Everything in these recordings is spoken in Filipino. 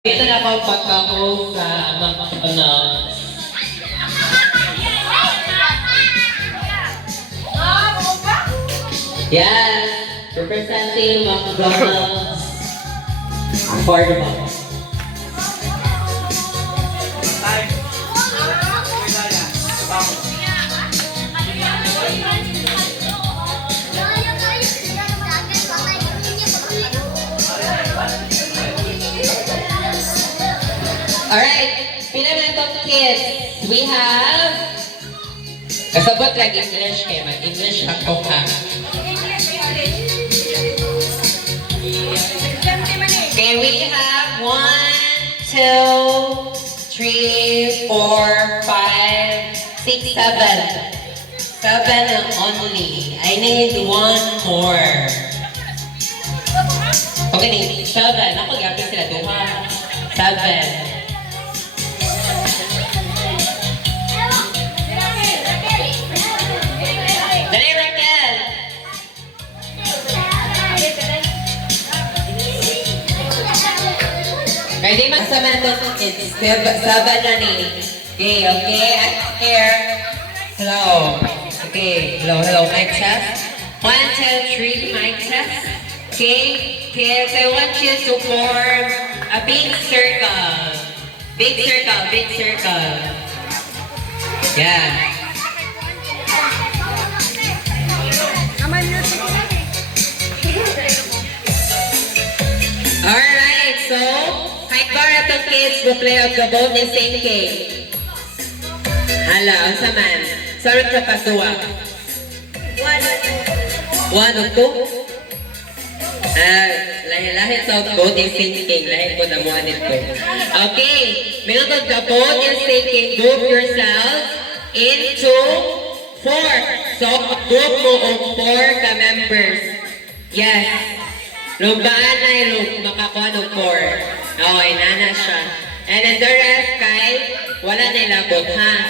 Ito na ako pagka-host sa ano. Yes, representing McDonald's Affordable. Alright, Pinamental Kids, we have kasabot lang English kayo, mag-English ako ka. Okay, we have 1, 2, 3, 4, 5, 6, 7. 7 only. I need 1 more. Okay, 7. Ako gapin sila duha. 7. Dali, Raquel! Ready, Pinamental Kids? 7 na ni. Okay, I'm here. Hello. Okay, hello, mic test. 1, 2, 3, mic test. Okay, so I want you to form a big circle. Big circle. Yeah. Alright, so Pinamental Kids will play out the boat and sinking. Hala, ang saman. Sarap sa pasuwa. 1 o 2? Lahi-lahi sa boat and sinking. Lahi ko na muanit ko. Okay, minutod the boat and sinking. Group yourself into 4. So, group mo of 4 ka-members. Yes. Lumbaan na yung makakuha ng 4. Okay, nana siya. And then the rest, kay wala na ilabot, ha?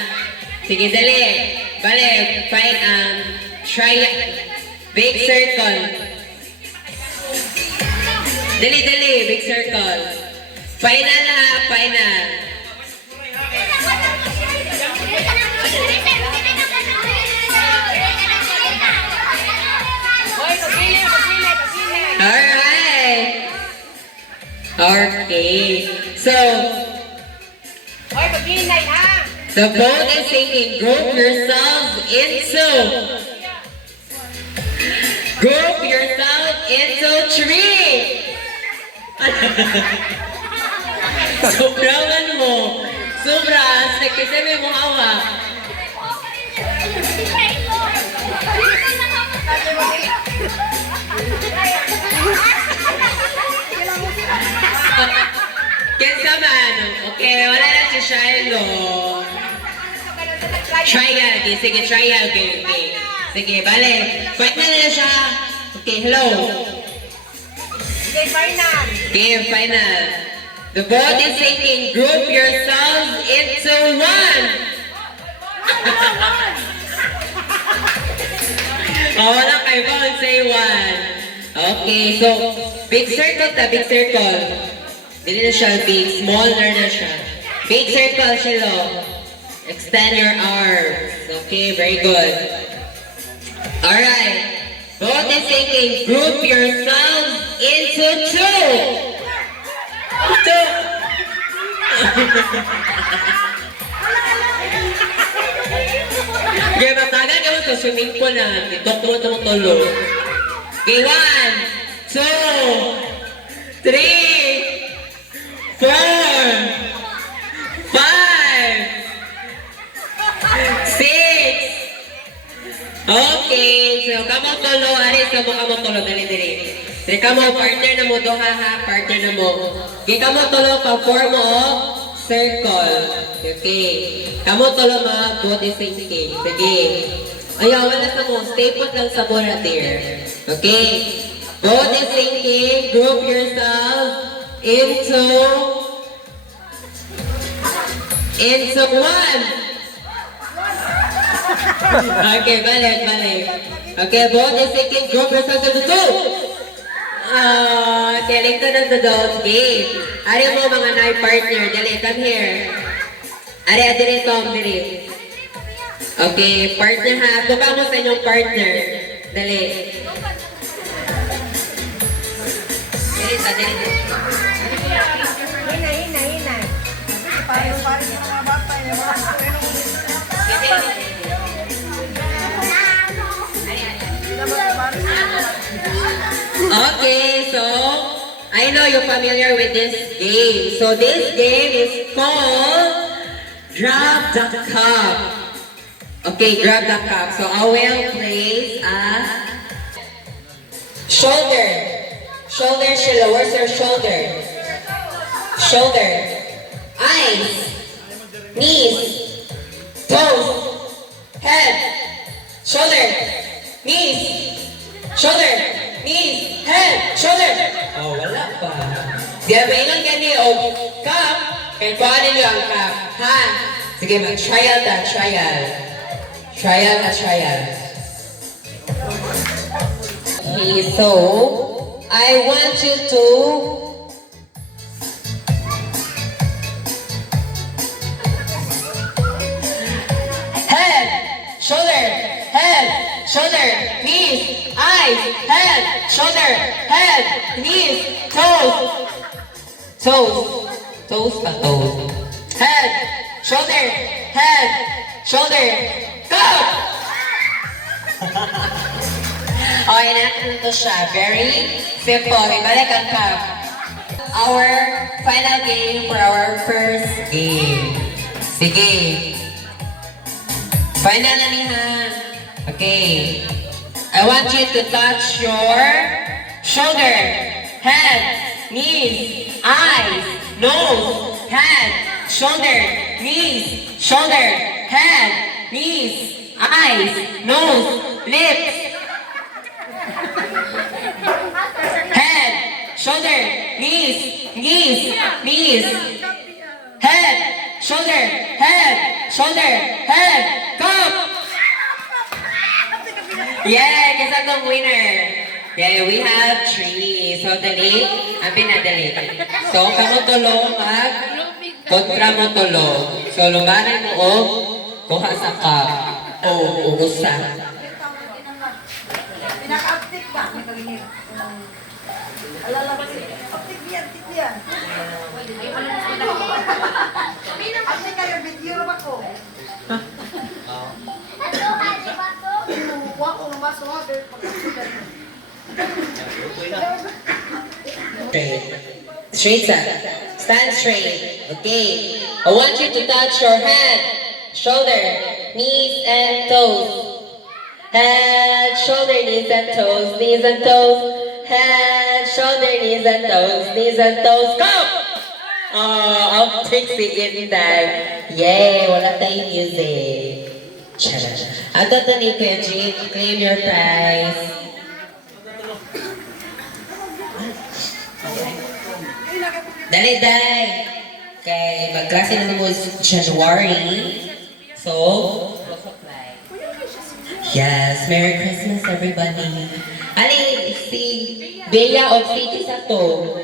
Sige, dali. Bale, try big circle. Dali, big circle. Final ha, final. Alright. Okay. So, the boat is sinking. Group yourselves into 3. Sobrawan mo. Sobra. Kasi may muhawa. Kinsa man. Okay, wala na si Shiloh. Trial. Sige, trial. Okay. Sige, bale. Final na siya. Okay, hello. Okay, final. The boat is sinking. Group yourselves into 1. Wala kayo ba? Say 1. Okay, so, big circle ta, big circle. Dili na siya big, smaller na siya. Big circle siya, lo. Extend your arms. Okay, very good. Alright. Boat is sinking. Group yourselves into 2. 2. Okay, matagal ka mo sa swimming pool na. Itok mo itong tulo. Okay, 1, 2, 3, 4, 5, 6. Okay, so kamo tulo, aris kamo tulo, dali. Sige kamo, partner na mo, doha ha, partner na mo. Okay, kamo tulo, pa-form mo, circle. Okay, kamo tulo mga boat is sinking. Sige. Ayaw, wala sa mo, stay put lang sa mura there. Okay, boat is sinking, group yourself into 1. Okay, balik. Okay, boat is sinking, group yourself into 2. Galing ko ng adult game. Ari mo mga night partner. Dali, come here. Ari, adire Tom, dali. Okay, partner ha. Tuba mo sa inyong partner. Dali. Dali, dali. Hinay. Paano yung mga bata Okay, so I know you're familiar with this game. So this game is called Grab the Cup. Okay, grab the cup. So I will place a shoulder. Shoulder, Sheila. Where's your shoulder? Shoulder. Eyes. Knees. Toes. Head. Shoulder. Knees. Shoulder. Knees. Head. Shoulder. Oh, wala pa. Di ba ilang gani o cup? Kaya kuhanin niyo ang cup. Ha? Sige, mag-trial ta. Trial. Trial na trial. Okay, so I want you to head, shoulder, knees, eyes, head, shoulder, head, knees, toes, pa toes, head, shoulder, go! Okay, natin ito siya. Very simple. Ibalik ang cup. Our final game for our first game. Sige. Final na niya. Okay. I want you to touch your shoulder, head, knees, eyes, nose, head, shoulder, knees, shoulder, head, knees, eyes, nose, lips, head, shoulder, knees, head, shoulder, head, come! Yeah, kasi itong winner. Yeah, we have 3. So, dali, ang pinadali. So, kamo tulo kontra mo tulo. So, lumanan mo o kuha sa cup o ugusa. Pinaka-active ba? Alala ba siya? Active yan. Active kayo, video lang ako. Huwag ko lumaso nga, pero Straight up. Stand straight. Okay. I want you to touch your head, shoulder, knees, and toes. Head, shoulder, knees, and toes. Knees and toes. Head, shoulder, knees, and toes. Knees and toes. Go! Oh, I'll fix it in that. Yay! Wala tayong music. Charot. Ato to ni Kuya Jake. Claim your prize. Dali. Okay, magklase naman mo January. So, yes, Merry Christmas everybody. Ali, si Bea of City sa to.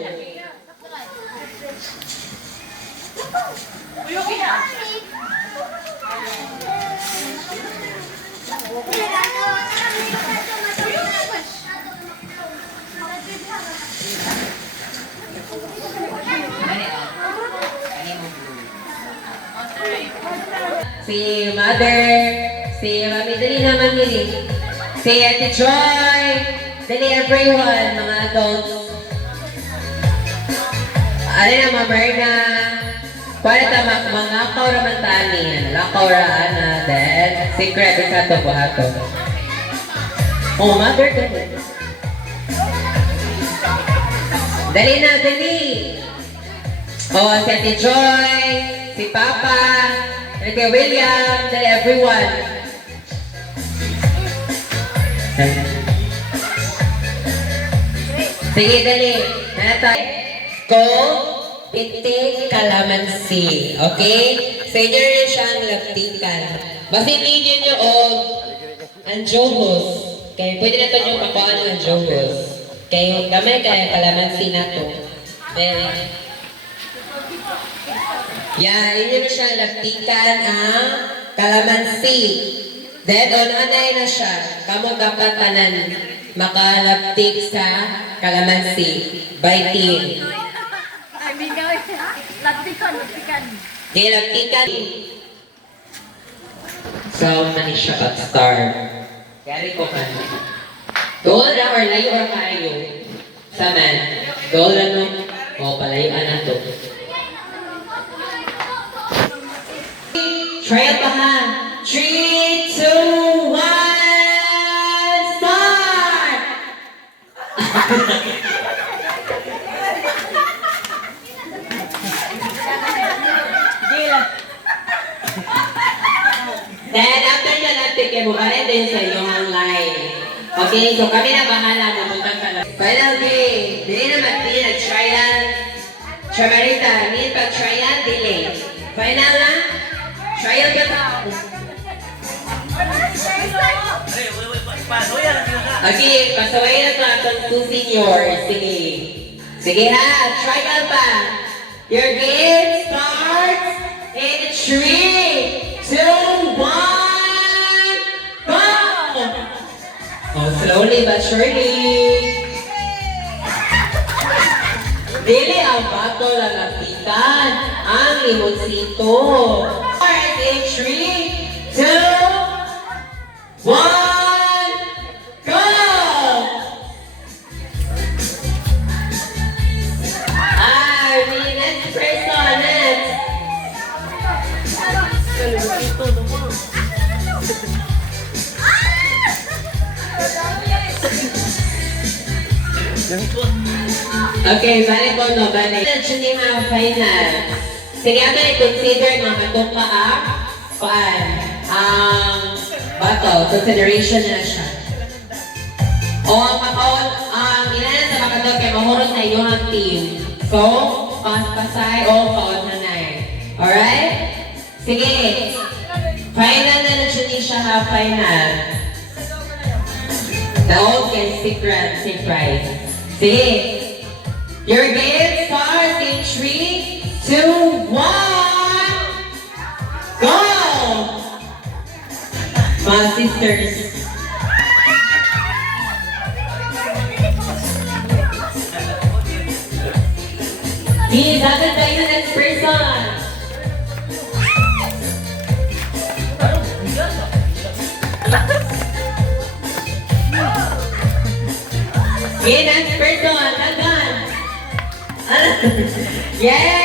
Si Mother, si Mami, dali naman nili. Si Ate Joy, dali everyone, mga adults. Ano na, Mamerna? Para tamak mga kauraman tani, lakauraan na, then secret isa to po ato. Oh, Mother, dali. Dali na, dali. Oh, si Ate Joy, si Papa, Ate William, dali everyone. Sige, dali. Natay. Go, pitik, kalamansi. Okay? Sa inyo rin siyang lagtikan. Basin ninyo nyo o anjohos. Okay, pwede na ito yung pakuan ng anjohos. Kaya kami kaya kalamansi na to. Then, yeah, inyo na siya lagtikan ang kalamansi. Then, anay na siya. Kamo dapat tanan makalaptik sa kalamansi. By team. Ay, bigay. Latikan. Okay, lagtikan. So, mani siya at-start. Kaya ko ka. Doon na or layo or kayo. Saman. Doon na no. O, palayuan na to. Try it pa ha. 3, 2, 1, start! Then, after nyo natin, kayo bukarin din sa iyong line. Okay, so kami na bahala, mabuntang ka lang. Final game. Dili naman, dili nag-trial. Chamarita, need pa-trial, delay. Final na? Trial ba ito? Okay, pasaway na ito atong 2 seniors. Sige. Sige ha, trial pa. Your game starts in 3, 2, 1, go! Oh, slowly but surely. Dili ang bato lalapitan ang limoncito. Alright, in 3, 2, 1, go! Next person, next. Okay, balik ko no, balik. Ito niya final. Sige, ako i-consider na matong bato. Consideration na siya. O, inanan sa makatog kay mahurot na inyong team. So, pasay o paon na na eh. Alright? Sige. Final na na siya ha, final. The old can secret, surprise. Sige. Your game starts in 3, 2, 1, go! Mga sisters. Please, dapat tayo next person. Okay, next person. Dagan. Yay!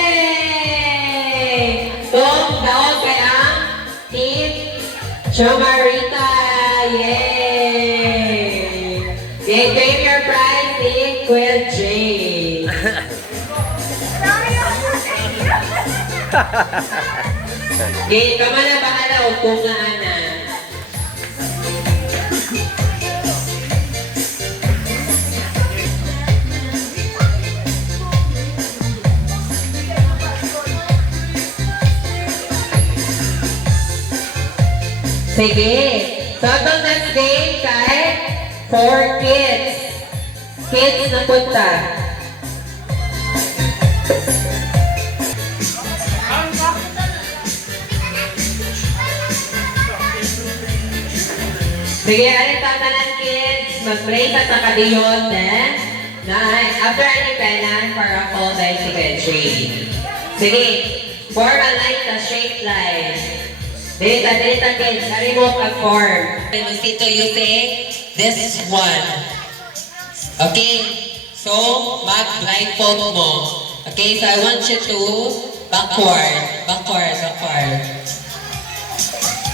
So, daog kaya team Chomarita. Yay! Okay, claim your prize in Kuya J. Okay, kama na bahala o kung na. Sige. So, itong next game kay 4 kids. Kids na punta. Sige, alin tatanan kids, mag-break at nakadiyon, then, after any penan, para call dahil si Benji. Sige, form a line sa straight line. Dita kids, sari mo pag-form. Musito using this one. Okay, so, mag-blindfold mo. Okay, so I want you to backward.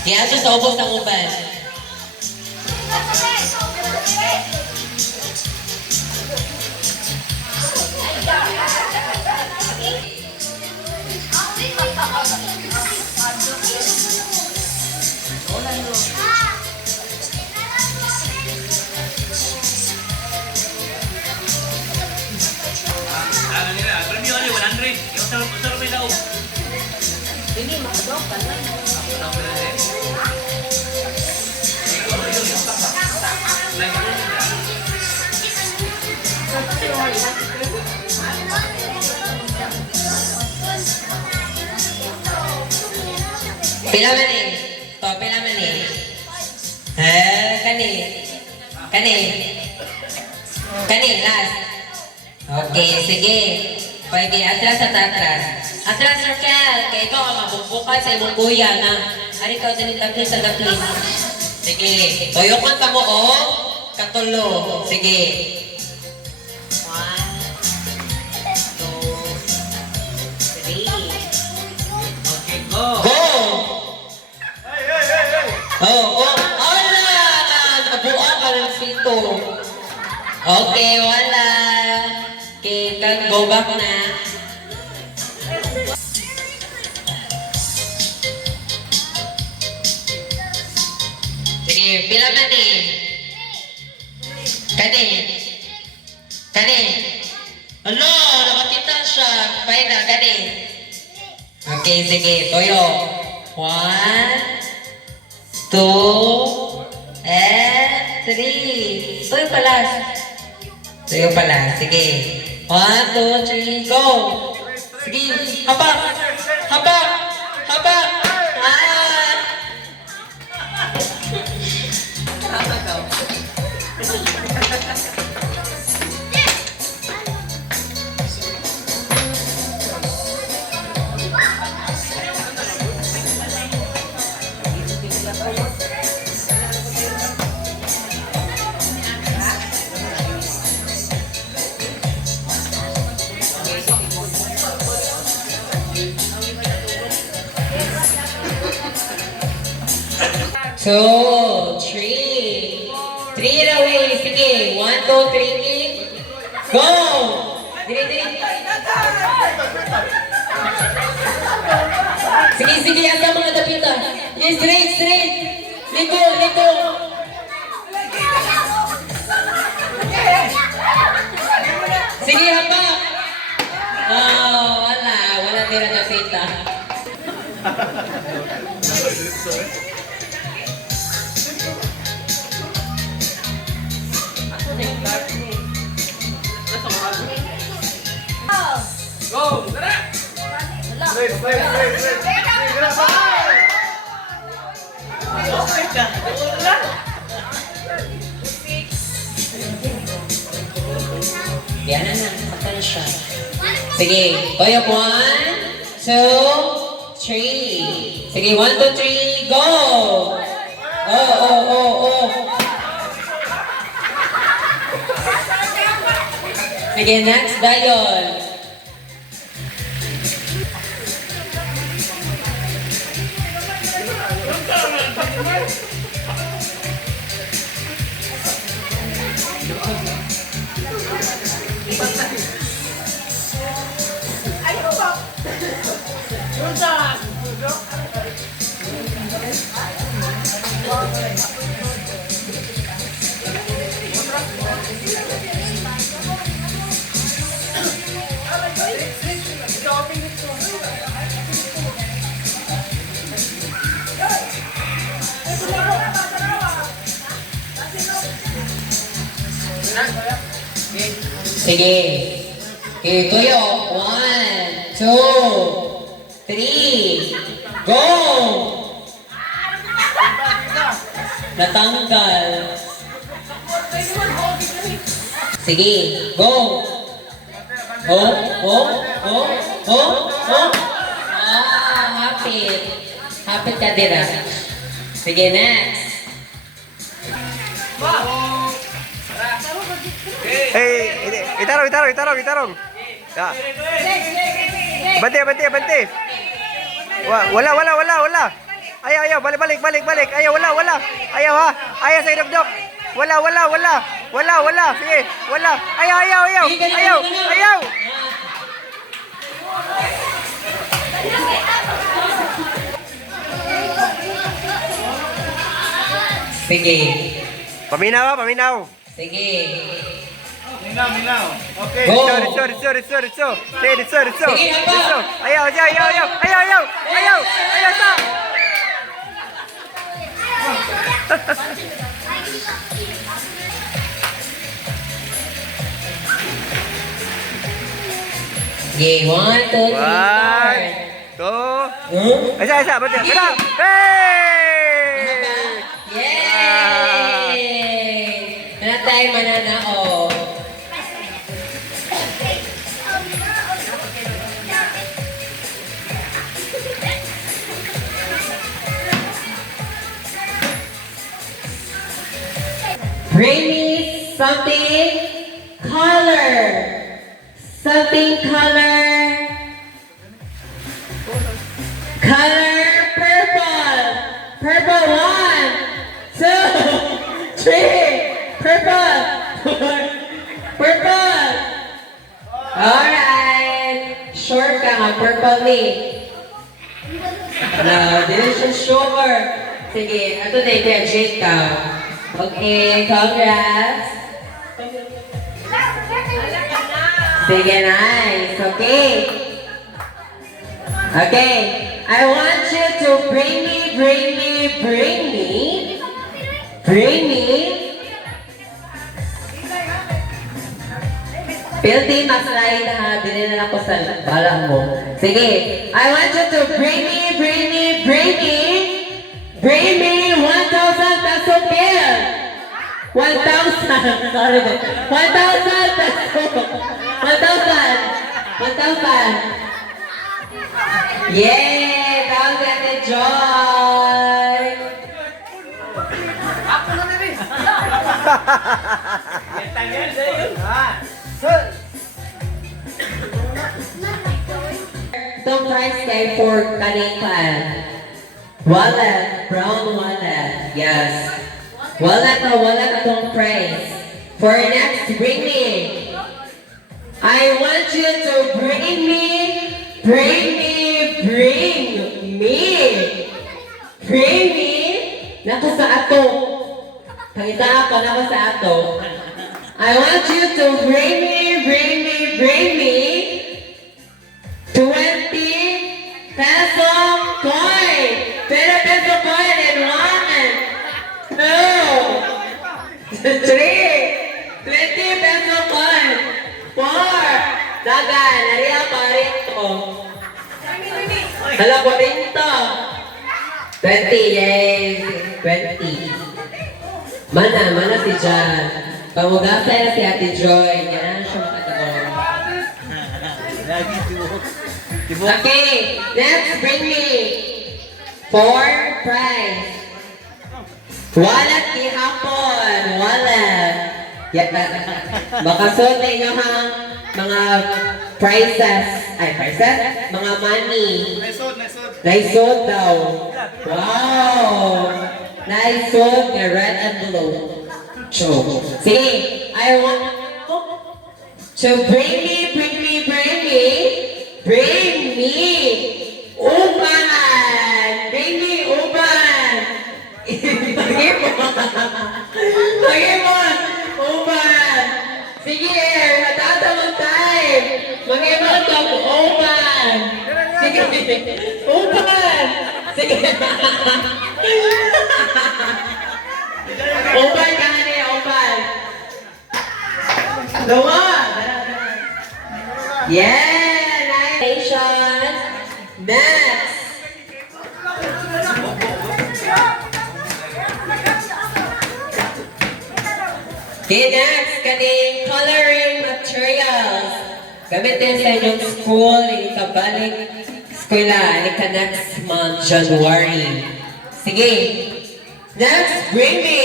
Kaya ito sa ubos ng uban. Pila man eh. To, pila man eh. Kani. Kani. Kani, last. Okay, sige. Pwede, atras at atras. Atras, Raquel. Kaya ikaw ang mabubukay sa imong kuya na ari ka din tapos sa dapli. Sige. Toyo man ta mo o. Katulo. Sige. 1, 2, 3. Okay, go. Go! Oh, oh, wala! Nabuha ka ng sito. Okay, wala. Okay, go back na. Sige, pila man eh. Kani. Kani. Alo, nakakita siya. Pay na, kani. Okay, sige. Toyo. 1, 2, and 3. Tuyo pala. Tuyo pala. Sige. 1, 2, 3, go! Sige. Habak! Habak! Habak! Ah! Two, three. Three away. Sige. 1, 2, 3. Go! Dili, dili. Sige, sige. Asa mga dapita. Yes, straight, straight. Ligo, ligo. Sige, hapa. Oh, wala. Wala tira dapita. Go! Tara! Straight, straight, straight, straight. Tira, bye! Yan na, patan siya. Sige, Toyo, 1, 2, 3. Sige, 1, 2, 3, go! Oh, oh, oh, oh. Sige, next, Dayon. Sige. Okay, Toyo. 1, 2, 3. Go! Natanggal. Sige, go! Oh, oh, oh, oh, oh. Ah, hapit. Hapit ka dira. Sige, next. Hey, itarong, itarong, itarong, itarong. Ya. Bante, bante, bante. Wala, wala, wala, wala. Ayaw, ayaw, balik, balik, balik, balik. Ayaw, wala, wala. Ayaw ha. Ayaw sa idok-dok. Wala, wala, wala. Wala, wala. Sige, wala. Ayaw, ayaw, ayaw. Ayaw, ayaw. Sige. Paminaw, paminaw. Sige. Minaw, minaw. Okay. Go. Ritso, ritso, ritso, ritso. Sige, ritso, ritso. Sige, apa? Ritso. Ayaw, ayaw, ayaw, ayaw. Ayaw, ayaw. Ayaw, ayaw, sa. Okay, 1, 2, 3, start. 1, 2, Huh? isa, bante. Wala! Hey! Yay! Wala tayo mananao. Bring me something color. Something color. Color purple. Purple 1, 2, 3. Purple. Purple. Alright. Sure ka nga, purple ni. No, dili siya sure. Sige, ato na i-graduate ka. Okay, congrats. Sige, nice. Okay. Okay. I want you to bring me Pilti, mas lain na ha. Bili na lang ko sa balang mo. Sige. I want you to bring me 1,000 peso bill. 1,000. Sorry. 1,000 peso. 1,000. Yay! That was at the joy. Itong price kay for Kaniklan. Wallet, brown wallet. Yes. Wallet atong price. For next, bring me. I want you to bring me. Nako sa ato. Pangita ako, nako sa ato. I want you to bring me 20 peso coin. Pero peso coin and 1, 2, 3, 20 peso coin. 4, dagan, nariya pa rito. Hala po rito. 20, yes. 20. Mana si Jan. Pamugasa na si Ate Joy. Yan na siya makataon. Okay, next bring me 4 prize. Wallet gihapon. Wallet. Makasuot na inyo hang mga prizes. Mga money. Naisod daw. Wow! Naisod nga red envelope. See, I want to bring me uban. Bagi mo, uban. Sige, matatamang time. Bagi mo itong uban. Sige, uban. Sige. Uban ka nga niya, uban. Dua. Yeah, nice. Next. Okay, next, kaning coloring materials. Gamitin sa inyong school, ikabalik eskwela, ka next month, January. Sige. Next, bring me.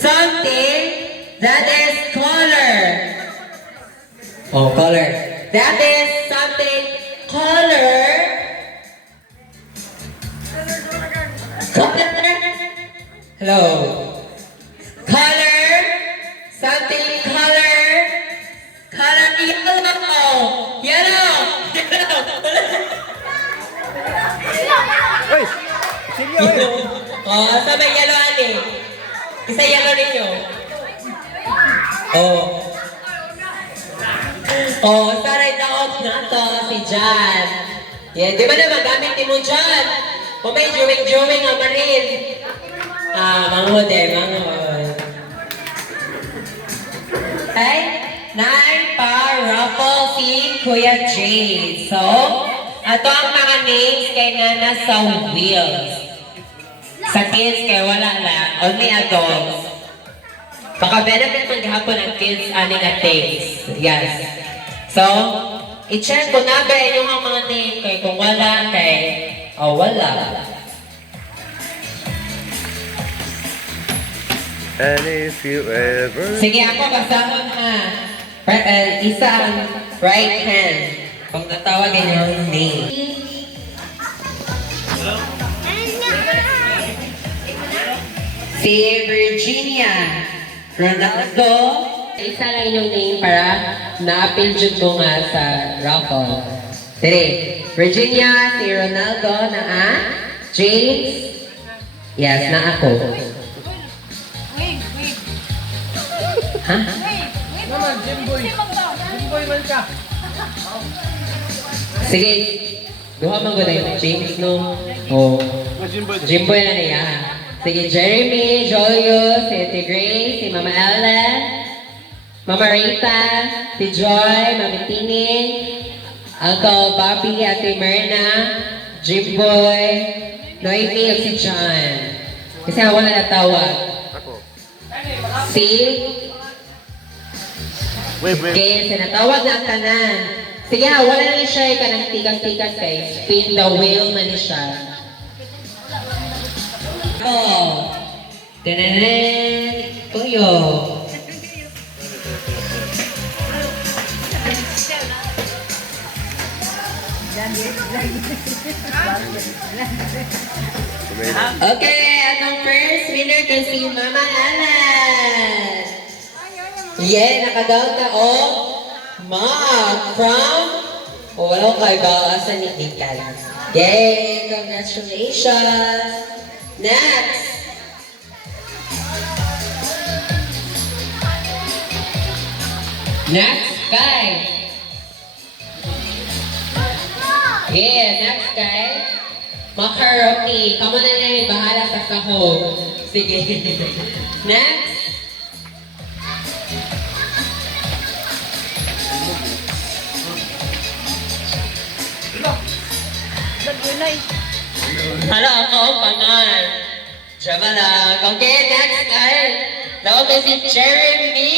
Something that is color. Oh, color. That is something color. Color. Hello. Color. Something color. Color yellow. Yellow. Uy! Sige, uy! Oh, sabay yellow ani. Isa yellow ninyo. Oh. Oh, saray daw na to, si John. Yan, di ba na magamit ni mo, John? Kung may drawing nga marin. Manghod manghod. Okay? Nine pa, Ruffle si Kuya Jay. So, ato ang mga names kay na nasa wheels. Sa kids kay wala lang, only adults. Baka benefit man gahapon ang kids aning things. Yes. So, i-check kung na ba yung mga name kay kung wala kay wala. And if you ever... Sige ako kasama ha. Isa ang right hand. Kung natawagin yung name. Si Virginia Ronaldo. Isa lang yung name para na-appeal jud ko nga sa raffle. Sige. Virginia, si Ronaldo na James. Yes, na ako. Ha? Naman, Jimboy. Jimboy man ka. Sige. Duha man ko na yung James, no? Oh. Jimboy na niya. Sige, Jeremy, Julius, si Ate Grace, si Mama Ellen, Mama Rita, si Joy, Mami Tining, Uncle Bobby, Ate Myrna, Jimboy, Noemi, at si John. Kasi wala na tawag. Ako. Si Wait. Okay, sinatawag na ang tanan. Sige ha, wala na siya ka ng tikas-tikas kay spin the wheel man siya. Oh. Tananan. Tuyo. Okay, atong first winner can si Mama Alan. Yeah, nakadaw ta Mark from wala kay Baasa ni Nikan. Yay, congratulations. Next. Next guy. Yeah, next guy. Macaroni. Kamu na lang yung bahala sa sahog. Sige. Next. Hala ako ang pangal. Diyan lang. Okay, next guy. Tawag na si Jeremy.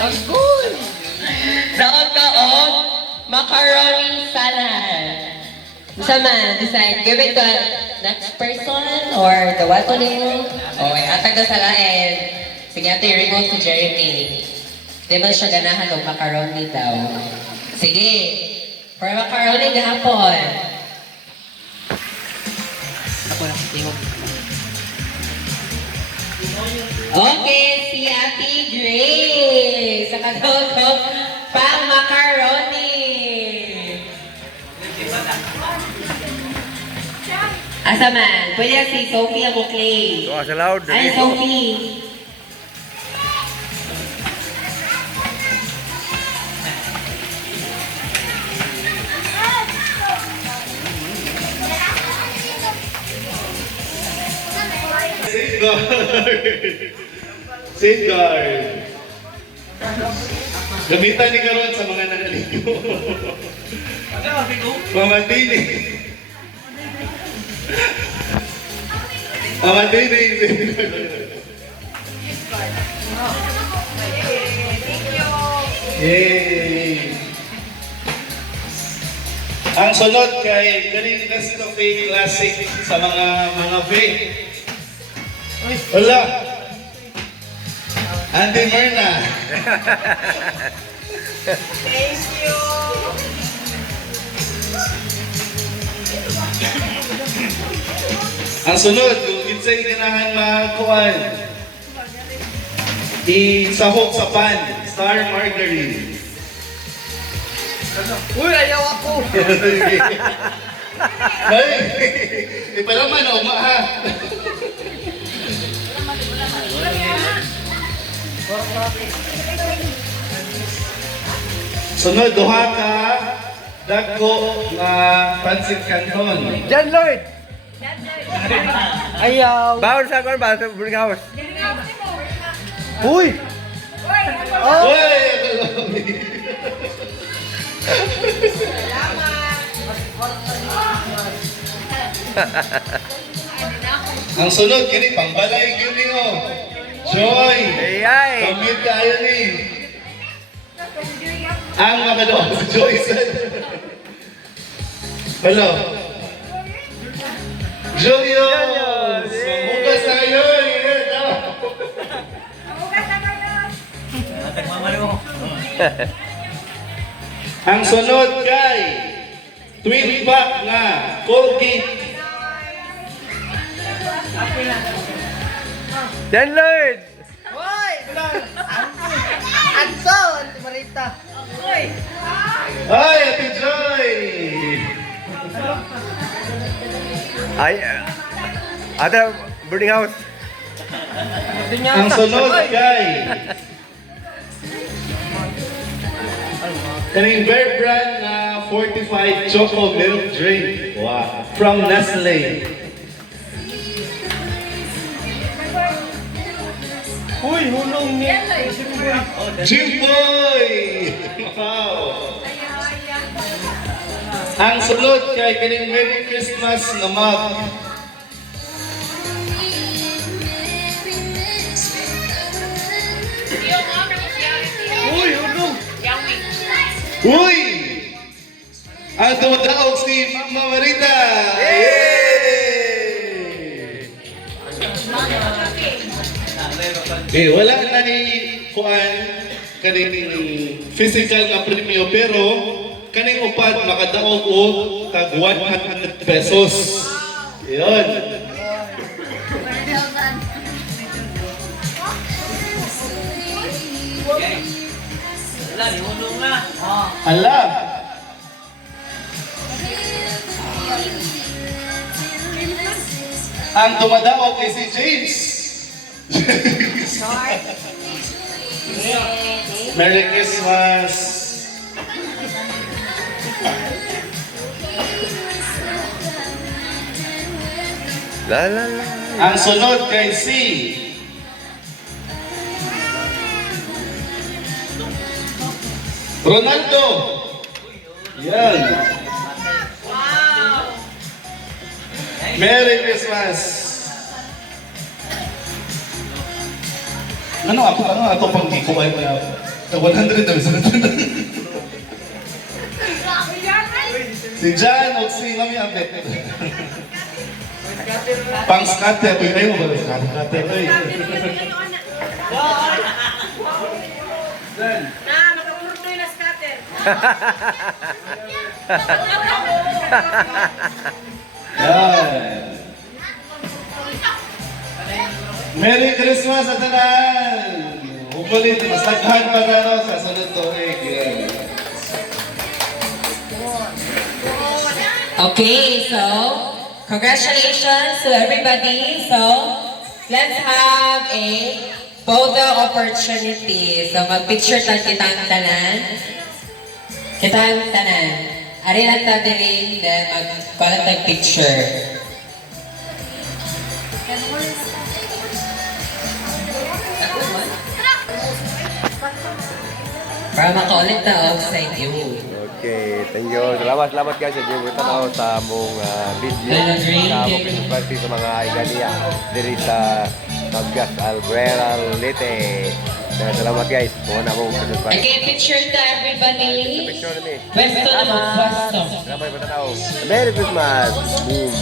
Ang good. Tawag ka macaroni salad. Sama, decide. Give it to next person or the what to name? Okay, atag na salain. Sige, ito i-remove si Jeremy. Di ba siya ganahan ng macaroni daw? Sige. For macaroni gahapon. Ako na, tingog. Okay, si Ate Grace. Sa katawag ko, pang macaroni. Asa man? Pwede na si Sophie ako clay. Ito sa loud. Ay, Sophie. Safeguard. Gamitan ni karon sa mga nangaligo. Mamatini. Mamatini. Yay! Ang sunod kay Caritas Cafe Classic sa mga fake. Wala. Auntie Myrna. Thank you. Ang sunod, kung kinsay ganahan makuhan, isahog sa pan, Star Margarine. Uy, ayaw ako. Hey, ipalaman na umaha. Sunod, duha ka dagko nga pancit canton. John Lloyd! Ayaw! Bawal sa kwan ba? Sa boarding house. Uy! Oh! Uy! Ang sunod, kini pangbalay kini oh. Joy! Ayay! Pamit tayo ni. Ang makadaw si Joy sa... Hello? Julius! Mamugas tayo! Ang sunod kay twin pack nga Colgate. John Lloyd! Anson! Marita! Ay, Ate Joy! Ay, ate, boarding house. Ang sunod kay kaning Bear Brand na fortified choco milk drink. Wow. From Nestle. Uy, hunong ni... Jimboy! Wow! Ang sunod kay kaning Merry Christmas na mug. Uy, hunong! Uy! Ang dumadaog si Mama Marita! Yay! Wala na ni kuan kaning physical nga premyo pero kaning upad makadaog og tag 100 pesos. Yun. Ala! Ang dumadaog kay si James. Merry Christmas! La la la. Ang sunod kay si Ronaldo. Yan. Merry Christmas. Ano ako pang ikuha na 100 na bisa. Si Jan o si Mami Abet. Pang scatter ko yun ba? Scatter ko yun. Yan. Merry Christmas sa tanan! Hopefully, mas taghan pa na sa sunod to eh. Okay, so congratulations to everybody. So let's have a photo opportunity. So mag-picture tayo kitang tanan. Kitang tanan. Ari lang tayo rin na mag-collect ng picture. Para maka-ulit na outside you. Okay, thank you. Salamat guys sa Jimbo Tanaw sa among video sa among pinagpati sa mga igania diri sa Tabgas Albuera Leyte. Salamat guys. Muna mo pinagpati. Okay, picture to everybody. Picture na ni. Pwesto na mo, pwesto. Salamat Tanaw. Merry Christmas. Boom.